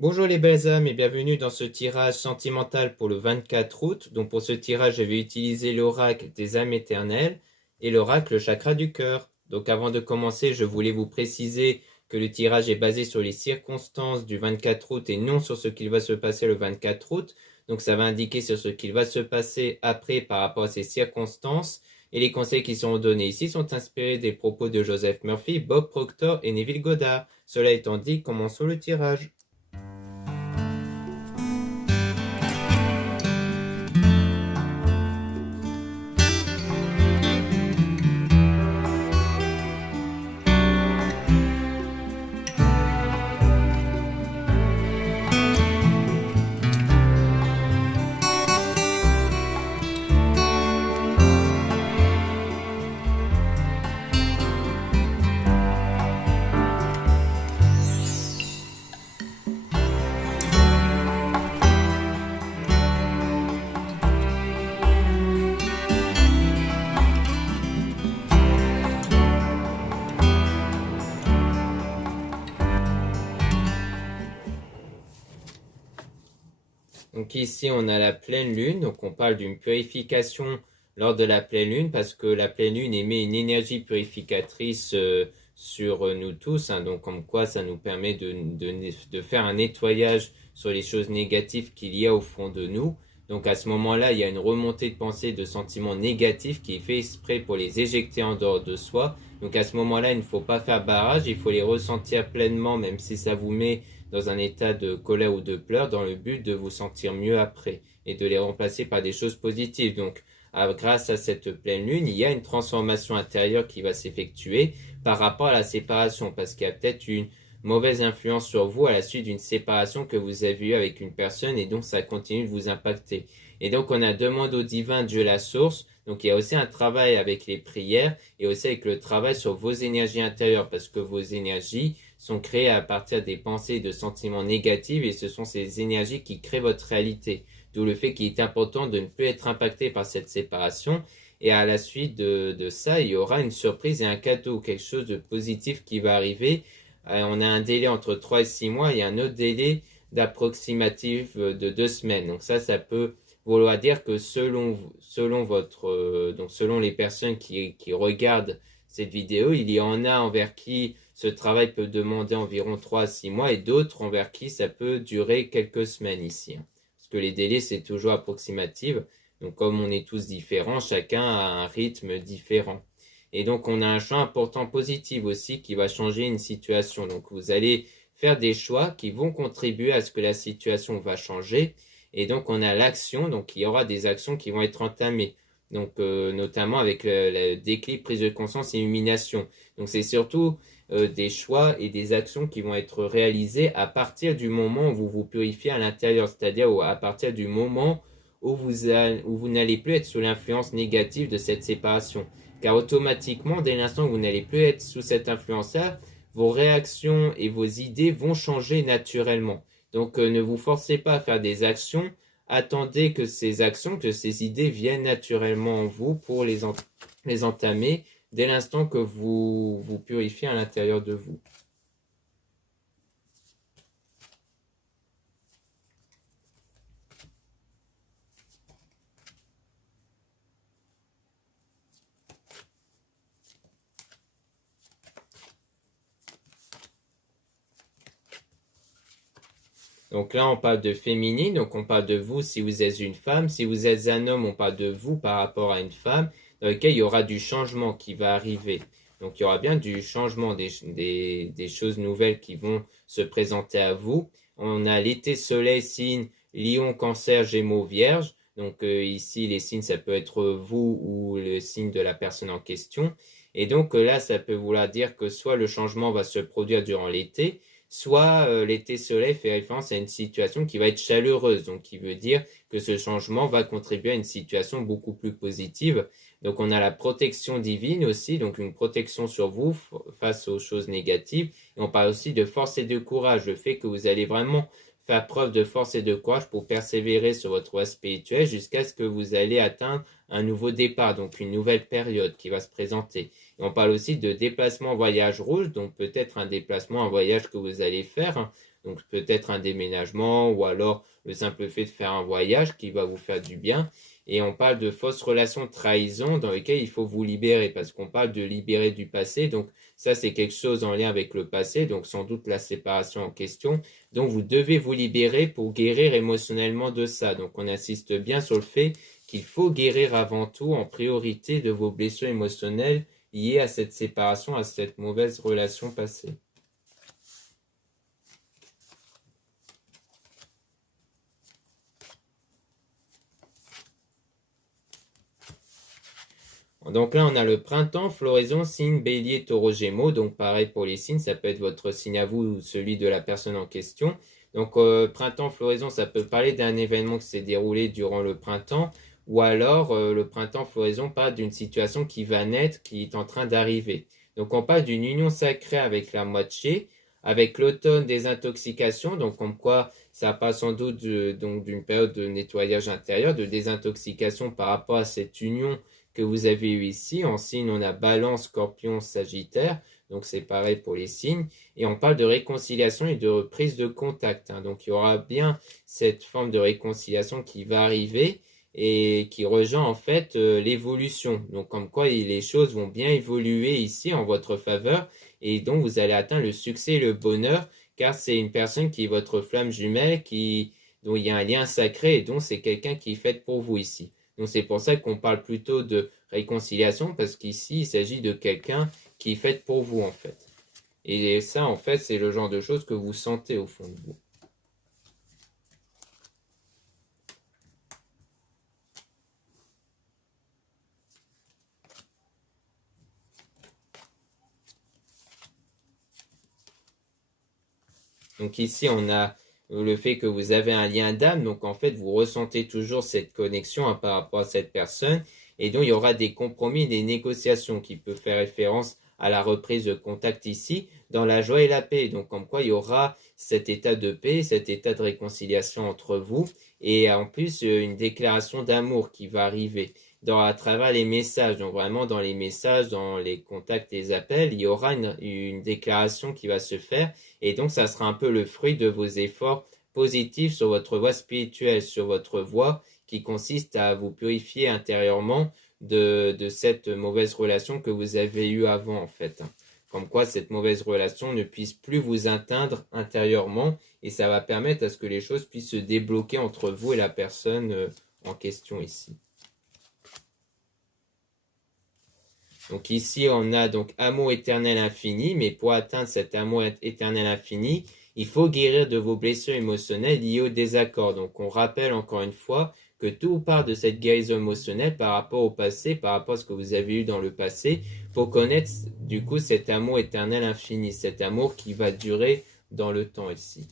Bonjour les belles âmes et bienvenue dans ce tirage sentimental pour le 24 août. Donc pour ce tirage, je vais utiliser l'oracle des âmes éternelles et l'oracle chakra du cœur. Donc avant de commencer, je voulais vous préciser que le tirage est basé sur les circonstances du 24 août et non sur ce qu'il va se passer le 24 août. Donc ça va indiquer sur ce qu'il va se passer après par rapport à ces circonstances. Et les conseils qui sont donnés ici sont inspirés des propos de Joseph Murphy, Bob Proctor et Neville Goddard. Cela étant dit, commençons le tirage. Donc ici, on a la pleine lune. Donc on parle d'une purification lors de la pleine lune parce que la pleine lune émet une énergie purificatrice sur nous tous. Donc comme quoi, ça nous permet de faire un nettoyage sur les choses négatives qu'il y a au fond de nous. Donc à ce moment-là, il y a une remontée de pensée, de sentiments négatifs qui est fait exprès pour les éjecter en dehors de soi. Donc à ce moment-là, il ne faut pas faire barrage, il faut les ressentir pleinement, même si ça vous met dans un état de colère ou de pleurs, dans le but de vous sentir mieux après et de les remplacer par des choses positives. Donc grâce à cette pleine lune, il y a une transformation intérieure qui va s'effectuer par rapport à la séparation, parce qu'il y a peut-être une mauvaise influence sur vous à la suite d'une séparation que vous avez eue avec une personne et donc ça continue de vous impacter. Et donc on a demande au divin Dieu la source. Donc il y a aussi un travail avec les prières et aussi avec le travail sur vos énergies intérieures, parce que vos énergies sont créées à partir des pensées et de sentiments négatifs et ce sont ces énergies qui créent votre réalité. D'où le fait qu'il est important de ne plus être impacté par cette séparation. Et à la suite de ça, il y aura une surprise et un cadeau, quelque chose de positif qui va arriver. On a un délai entre 3 et 6 mois et un autre délai d'approximatif de 2 semaines. Donc ça peut vouloir dire que selon les personnes qui regardent cette vidéo, il y en a envers qui ce travail peut demander environ 3 à 6 mois et d'autres envers qui ça peut durer quelques semaines ici. Parce que les délais, c'est toujours approximatif. Donc comme on est tous différents, chacun a un rythme différent. Et donc on a un champ important positif aussi qui va changer une situation. Donc vous allez faire des choix qui vont contribuer à ce que la situation va changer. Et donc on a l'action, donc il y aura des actions qui vont être entamées. Donc notamment avec le déclic, prise de conscience et illumination. Donc c'est surtout des choix et des actions qui vont être réalisées à partir du moment où vous vous purifiez à l'intérieur, c'est-à-dire à partir du moment où vous n'allez plus être sous l'influence négative de cette séparation. Car automatiquement, dès l'instant où vous n'allez plus être sous cette influence-là, vos réactions et vos idées vont changer naturellement. Donc ne vous forcez pas à faire des actions, attendez que ces actions, que ces idées viennent naturellement en vous pour les entamer dès l'instant que vous vous purifiez à l'intérieur de vous. Donc là, on parle de féminine, donc on parle de vous si vous êtes une femme. Si vous êtes un homme, on parle de vous par rapport à une femme, dans lequel il y aura du changement qui va arriver. Donc il y aura bien du changement, des choses nouvelles qui vont se présenter à vous. On a l'été soleil, signe, lion, cancer, gémeaux, vierge. Donc ici, les signes, ça peut être vous ou le signe de la personne en question. Et donc là, ça peut vouloir dire que soit le changement va se produire durant l'été, soit l'été soleil fait référence à une situation qui va être chaleureuse, donc qui veut dire que ce changement va contribuer à une situation beaucoup plus positive. Donc on a la protection divine aussi, donc une protection sur vous face aux choses négatives. Et on parle aussi de force et de courage, le fait que vous allez vraiment faire preuve de force et de courage pour persévérer sur votre voie spirituelle jusqu'à ce que vous allez atteindre un nouveau départ, donc une nouvelle période qui va se présenter. Et on parle aussi de déplacement voyage rouge, donc peut-être un déplacement, un voyage que vous allez faire, hein. Donc peut-être un déménagement ou alors le simple fait de faire un voyage qui va vous faire du bien. Et on parle de fausses relations trahison dans lesquelles il faut vous libérer parce qu'on parle de libérer du passé. Donc ça, c'est quelque chose en lien avec le passé, donc sans doute la séparation en question. Donc vous devez vous libérer pour guérir émotionnellement de ça. Donc on insiste bien sur le fait qu'il faut guérir avant tout en priorité de vos blessures émotionnelles liées à cette séparation, à cette mauvaise relation passée. Donc là, on a le printemps, floraison, signe, bélier, taureau, gémeaux. Donc pareil pour les signes, ça peut être votre signe à vous ou celui de la personne en question. Donc printemps, floraison, ça peut parler d'un événement qui s'est déroulé durant le printemps. Ou alors le printemps, floraison parle d'une situation qui va naître, qui est en train d'arriver. Donc on parle d'une union sacrée avec la moitié, avec l'automne des intoxications. Donc comme quoi ça parle sans doute donc d'une période de nettoyage intérieur, de désintoxication par rapport à cette union que vous avez eu ici. En signe, on a Balance, Scorpion, Sagittaire. Donc c'est pareil pour les signes. Et on parle de réconciliation et de reprise de contact, hein. Donc il y aura bien cette forme de réconciliation qui va arriver et qui rejoint en fait l'évolution. Donc comme quoi les choses vont bien évoluer ici en votre faveur et donc vous allez atteindre le succès et le bonheur car c'est une personne qui est votre flamme jumelle, dont il y a un lien sacré et dont c'est quelqu'un qui est fait pour vous ici. Donc c'est pour ça qu'on parle plutôt de réconciliation parce qu'ici il s'agit de quelqu'un qui est fait pour vous en fait. Et ça en fait c'est le genre de choses que vous sentez au fond de vous. Donc ici on a le fait que vous avez un lien d'âme, donc en fait vous ressentez toujours cette connexion, hein, par rapport à cette personne, et donc il y aura des compromis, des négociations qui peuvent faire référence à la reprise de contact ici, dans la joie et la paix. Donc comme quoi il y aura cet état de paix, cet état de réconciliation entre vous, et en plus une déclaration d'amour qui va arriver à travers les messages. Donc vraiment dans les messages, dans les contacts, les appels, il y aura une déclaration qui va se faire. Et donc, ça sera un peu le fruit de vos efforts positifs sur votre voie spirituelle, sur votre voie qui consiste à vous purifier intérieurement de cette mauvaise relation que vous avez eue avant, en fait. Comme quoi, cette mauvaise relation ne puisse plus vous atteindre intérieurement et ça va permettre à ce que les choses puissent se débloquer entre vous et la personne en question ici. Donc ici, on a donc amour éternel infini, mais pour atteindre cet amour éternel infini, il faut guérir de vos blessures émotionnelles liées au désaccord. Donc on rappelle encore une fois que tout part de cette guérison émotionnelle par rapport au passé, par rapport à ce que vous avez eu dans le passé, pour connaître du coup cet amour éternel infini, cet amour qui va durer dans le temps ici.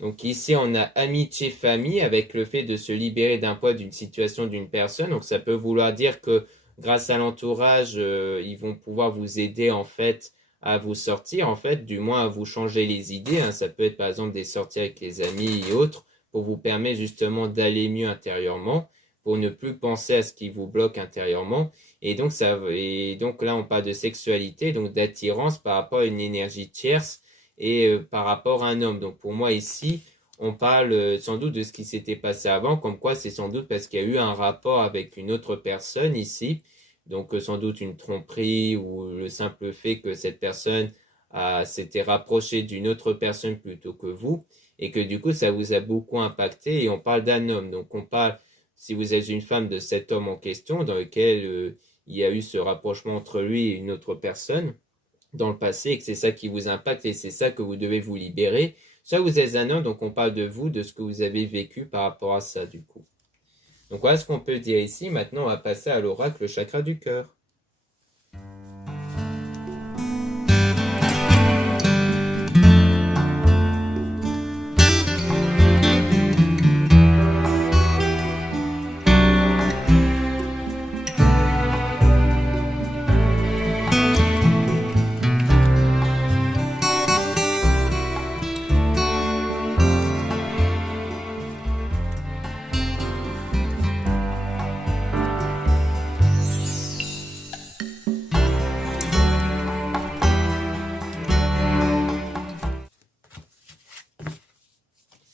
Donc ici, on a amitié, famille, avec le fait de se libérer d'un poids, d'une situation, d'une personne. Donc ça peut vouloir dire que grâce à l'entourage, ils vont pouvoir vous aider en fait à vous sortir, en fait, du moins à vous changer les idées, hein. Ça peut être par exemple des sorties avec les amis et autres, pour vous permettre justement d'aller mieux intérieurement, pour ne plus penser à ce qui vous bloque intérieurement. Et donc là, on parle de sexualité, donc d'attirance par rapport à une énergie tierce et par rapport à un homme. Donc pour moi ici, on parle sans doute de ce qui s'était passé avant, comme quoi c'est sans doute parce qu'il y a eu un rapport avec une autre personne ici, donc sans doute une tromperie ou le simple fait que cette personne s'était rapprochée d'une autre personne plutôt que vous, et que du coup ça vous a beaucoup impacté, et on parle d'un homme. Donc on parle, si vous êtes une femme, de cet homme en question dans lequel il y a eu ce rapprochement entre lui et une autre personne dans le passé, et que c'est ça qui vous impacte et c'est ça que vous devez vous libérer. Soit vous êtes un homme, donc on parle de vous, de ce que vous avez vécu par rapport à ça du coup. Donc voilà ce qu'on peut dire ici. Maintenant on va passer à l'oracle chakra du cœur.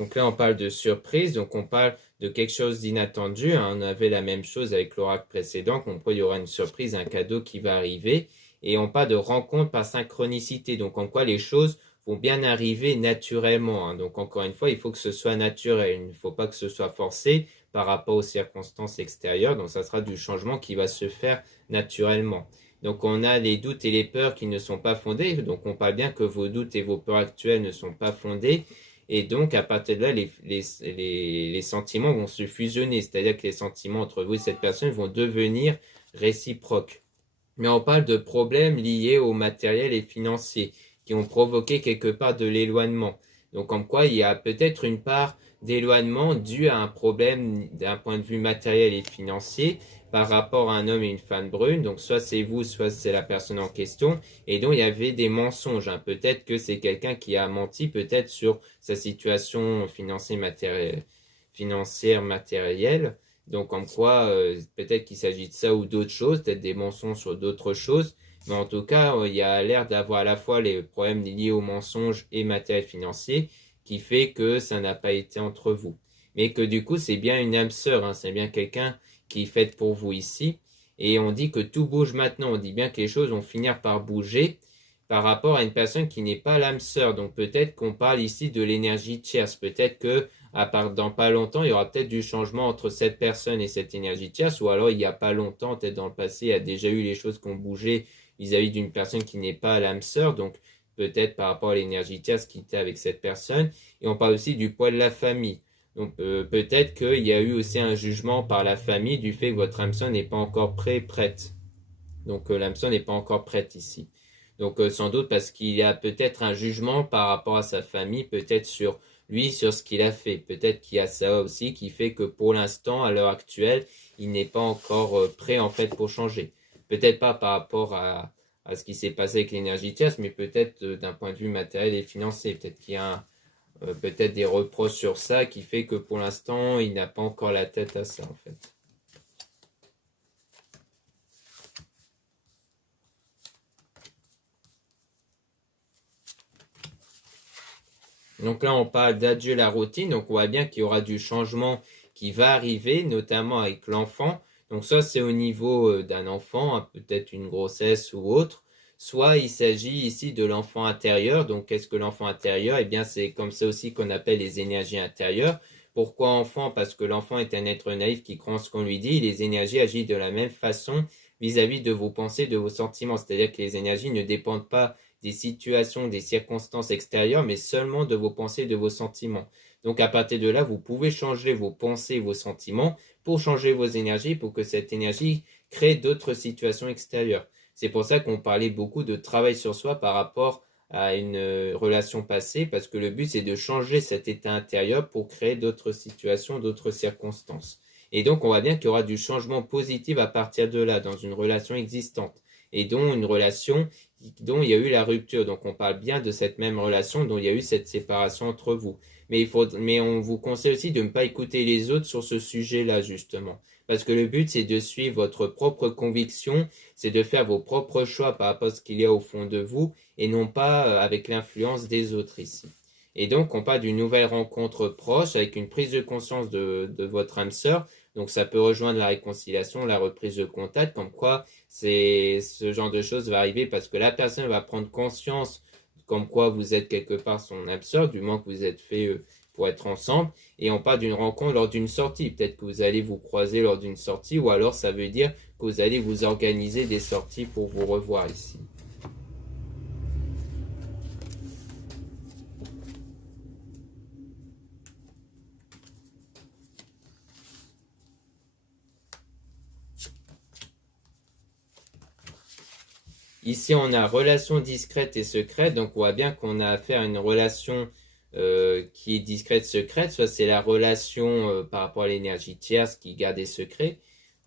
Donc là, on parle de surprise, donc on parle de quelque chose d'inattendu, hein. On avait la même chose avec l'oracle précédent, qu'on il y aura une surprise, un cadeau qui va arriver. Et on parle de rencontre par synchronicité, donc en quoi les choses vont bien arriver naturellement, hein. Donc encore une fois, il faut que ce soit naturel, il ne faut pas que ce soit forcé par rapport aux circonstances extérieures. Donc ça sera du changement qui va se faire naturellement. Donc on a les doutes et les peurs qui ne sont pas fondés. Donc on parle bien que vos doutes et vos peurs actuelles ne sont pas fondés. Et donc, à partir de là, les sentiments vont se fusionner. C'est-à-dire que les sentiments entre vous et cette personne vont devenir réciproques. Mais on parle de problèmes liés au matériel et financier qui ont provoqué quelque part de l'éloignement. Donc, comme quoi, il y a peut-être une part d'éloignement due à un problème d'un point de vue matériel et financier par rapport à un homme et une femme brune. Donc, soit c'est vous, soit c'est la personne en question. Et donc, il y avait des mensonges, hein. Peut-être que c'est quelqu'un qui a menti peut-être sur sa situation financière matérielle. Donc, comme quoi, peut-être qu'il s'agit de ça ou d'autres choses, peut-être des mensonges sur d'autres choses. Mais en tout cas, il y a l'air d'avoir à la fois les problèmes liés aux mensonges et matériel financier qui fait que ça n'a pas été entre vous. Mais que du coup, c'est bien une âme sœur, hein, c'est bien quelqu'un qui est fait pour vous ici. Et on dit que tout bouge maintenant. On dit bien que les choses vont finir par bouger par rapport à une personne qui n'est pas l'âme sœur. Donc peut-être qu'on parle ici de l'énergie tierce. Peut-être que dans pas longtemps, il y aura peut-être du changement entre cette personne et cette énergie tierce. Ou alors il n'y a pas longtemps, peut-être dans le passé, il y a déjà eu les choses qui ont bougé vis-à-vis d'une personne qui n'est pas l'âme sœur. Donc peut-être par rapport à l'énergie tierce qui était avec cette personne. Et on parle aussi du poids de la famille. Donc peut-être qu'il y a eu aussi un jugement par la famille du fait que votre âme sœur n'est pas encore prête. Donc l'âme sœur n'est pas encore prête ici. Donc sans doute parce qu'il y a peut-être un jugement par rapport à sa famille, peut-être sur lui, sur ce qu'il a fait. Peut-être qu'il y a ça aussi qui fait que pour l'instant, à l'heure actuelle, il n'est pas encore prêt en fait pour changer. Peut-être pas par rapport à ce qui s'est passé avec l'énergie tierce, mais peut-être d'un point de vue matériel et financier. Peut-être qu'il y a peut-être des reproches sur ça qui fait que pour l'instant, il n'a pas encore la tête à ça en fait. Donc là, on parle d'adieu la routine. Donc on voit bien qu'il y aura du changement qui va arriver, notamment avec l'enfant. Donc ça, c'est au niveau d'un enfant, hein, peut-être une grossesse ou autre. Soit il s'agit ici de l'enfant intérieur. Donc qu'est-ce que l'enfant intérieur? Eh bien, c'est comme ça aussi qu'on appelle les énergies intérieures. Pourquoi enfant? Parce que l'enfant est un être naïf qui croit en ce qu'on lui dit. Les énergies agissent de la même façon vis-à-vis de vos pensées, de vos sentiments. C'est-à-dire que les énergies ne dépendent pas des situations, des circonstances extérieures, mais seulement de vos pensées, de vos sentiments. Donc à partir de là, vous pouvez changer vos pensées, vos sentiments pour changer vos énergies, pour que cette énergie crée d'autres situations extérieures. C'est pour ça qu'on parlait beaucoup de travail sur soi par rapport à une relation passée, parce que le but c'est de changer cet état intérieur pour créer d'autres situations, d'autres circonstances. Et donc on voit bien qu'il y aura du changement positif à partir de là, dans une relation existante, et dont une relation dont il y a eu la rupture. Donc on parle bien de cette même relation dont il y a eu cette séparation entre vous. Mais on vous conseille aussi de ne pas écouter les autres sur ce sujet-là, justement. Parce que le but, c'est de suivre votre propre conviction, c'est de faire vos propres choix par rapport à ce qu'il y a au fond de vous, et non pas avec l'influence des autres ici. Et donc, on parle d'une nouvelle rencontre proche, avec une prise de conscience de votre âme sœur. Donc, ça peut rejoindre la réconciliation, la reprise de contact, comme quoi ce genre de choses va arriver parce que la personne va prendre conscience comme quoi vous êtes quelque part son âme sœur, du moins que vous êtes fait pour être ensemble. Et on parle d'une rencontre lors d'une sortie. Peut-être que vous allez vous croiser lors d'une sortie, ou alors ça veut dire que vous allez vous organiser des sorties pour vous revoir ici. Ici, on a relation discrète et secrète. Donc, on voit bien qu'on a affaire à une relation qui est discrète, secrète. Soit c'est la relation par rapport à l'énergie tierce qui garde des secrets.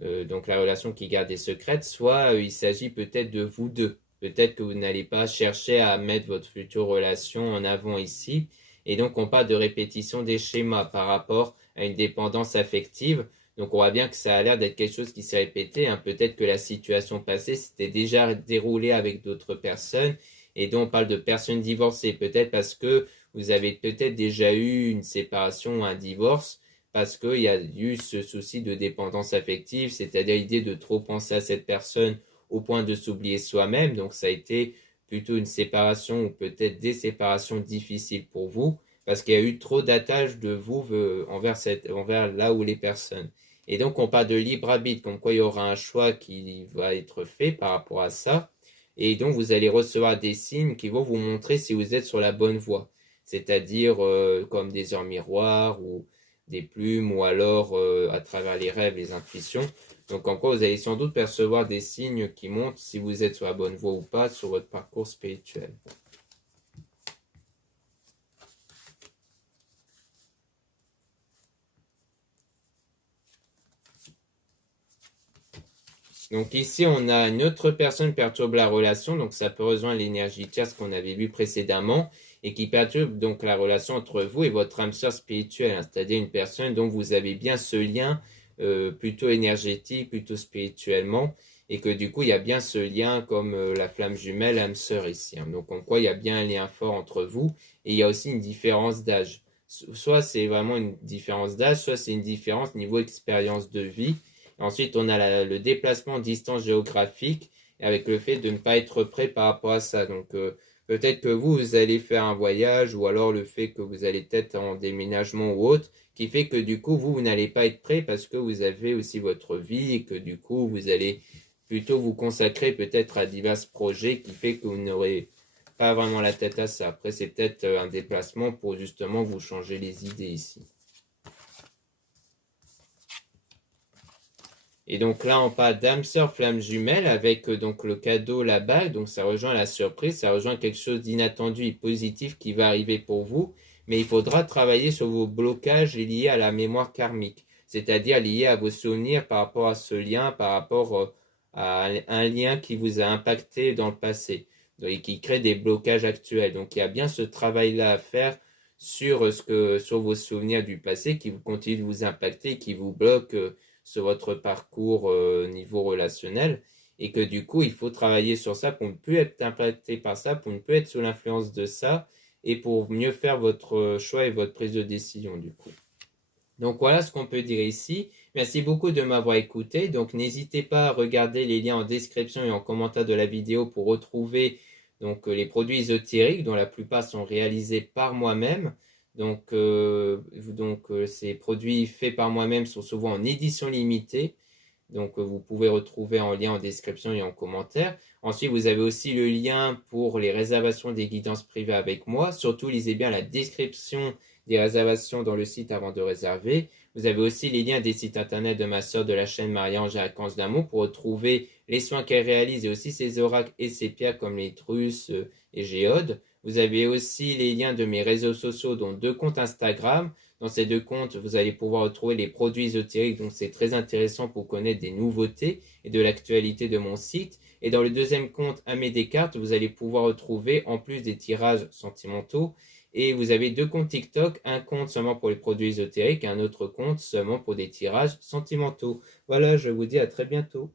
Donc, la relation qui garde des secrètes. Soit il s'agit peut-être de vous deux. Peut-être que vous n'allez pas chercher à mettre votre future relation en avant ici. Et donc, on parle de répétition des schémas par rapport à une dépendance affective. Donc on voit bien que ça a l'air d'être quelque chose qui s'est répété, hein. Peut-être que la situation passée s'était déjà déroulée avec d'autres personnes Et donc on parle de personnes divorcées, peut-être parce que vous avez peut-être déjà eu une séparation ou un divorce, parce qu'il y a eu ce souci de dépendance affective, c'est-à-dire l'idée de trop penser à cette personne au point de s'oublier soi-même. Donc ça a été plutôt une séparation ou peut-être des séparations difficiles pour vous, parce qu'il y a eu trop d'attache de vous envers là où les personnes. Et donc on parle de libre arbitre, comme quoi il y aura un choix qui va être fait par rapport à ça. Et donc vous allez recevoir des signes qui vont vous montrer si vous êtes sur la bonne voie. C'est-à-dire comme des heures miroirs ou des plumes ou alors à travers les rêves, les intuitions. Donc en quoi vous allez sans doute percevoir des signes qui montrent si vous êtes sur la bonne voie ou pas sur votre parcours spirituel. Donc ici, on a une autre personne perturbe la relation, donc ça peut rejoindre l'énergie tierce qu'on avait vu précédemment, et qui perturbe donc la relation entre vous et votre âme sœur spirituelle, hein, c'est-à-dire une personne dont vous avez bien ce lien plutôt énergétique, plutôt spirituellement, et que du coup, il y a bien ce lien comme la flamme jumelle, âme sœur ici. Hein. Donc en quoi il y a bien un lien fort entre vous, et il y a aussi une différence d'âge. Soit c'est vraiment une différence d'âge, soit c'est une différence niveau expérience de vie. Ensuite, on a le déplacement en distance géographique avec le fait de ne pas être prêt par rapport à ça. Donc, peut-être que vous allez faire un voyage ou alors le fait que vous allez peut-être en déménagement ou autre qui fait que du coup, vous n'allez pas être prêt parce que vous avez aussi votre vie et que du coup, vous allez plutôt vous consacrer peut-être à divers projets qui fait que vous n'aurez pas vraiment la tête à ça. Après, c'est peut-être un déplacement pour justement vous changer les idées ici. Et donc là, on parle d'âme sœur flamme jumelle avec donc le cadeau, la bague. Donc ça rejoint la surprise, ça rejoint quelque chose d'inattendu et positif qui va arriver pour vous. Mais il faudra travailler sur vos blocages liés à la mémoire karmique, c'est-à-dire liés à vos souvenirs par rapport à ce lien, par rapport à un lien qui vous a impacté dans le passé et qui crée des blocages actuels. Donc il y a bien ce travail-là à faire sur vos souvenirs du passé qui vous continuent de vous impacter, qui vous bloquent sur votre parcours niveau relationnel et que du coup il faut travailler sur ça pour ne plus être impacté par ça, pour ne plus être sous l'influence de ça et pour mieux faire votre choix et votre prise de décision du coup. Donc voilà ce qu'on peut dire ici. Merci beaucoup de m'avoir écouté. Donc n'hésitez pas à regarder les liens en description et en commentaire de la vidéo pour retrouver donc les produits ésotériques dont la plupart sont réalisés par moi-même. Donc ces produits faits par moi-même sont souvent en édition limitée. Donc vous pouvez retrouver en lien en description et en commentaire. Ensuite, vous avez aussi le lien pour les réservations des guidances privées avec moi. Surtout, lisez bien la description des réservations dans le site avant de réserver. Vous avez aussi les liens des sites internet de ma sœur de la chaîne Marie-Ange et Archange d'Amour pour retrouver les soins qu'elle réalise et aussi ses oracles et ses pierres comme les trusses et géodes. Vous avez aussi les liens de mes réseaux sociaux, dont 2 comptes Instagram. Dans ces 2 comptes, vous allez pouvoir retrouver les produits ésotériques, donc c'est très intéressant pour connaître des nouveautés et de l'actualité de mon site. Et dans le 2e compte, Aimé Descartes, vous allez pouvoir retrouver, en plus des tirages sentimentaux, et vous avez 2 comptes TikTok, un compte seulement pour les produits ésotériques et un autre compte seulement pour des tirages sentimentaux. Voilà, je vous dis à très bientôt.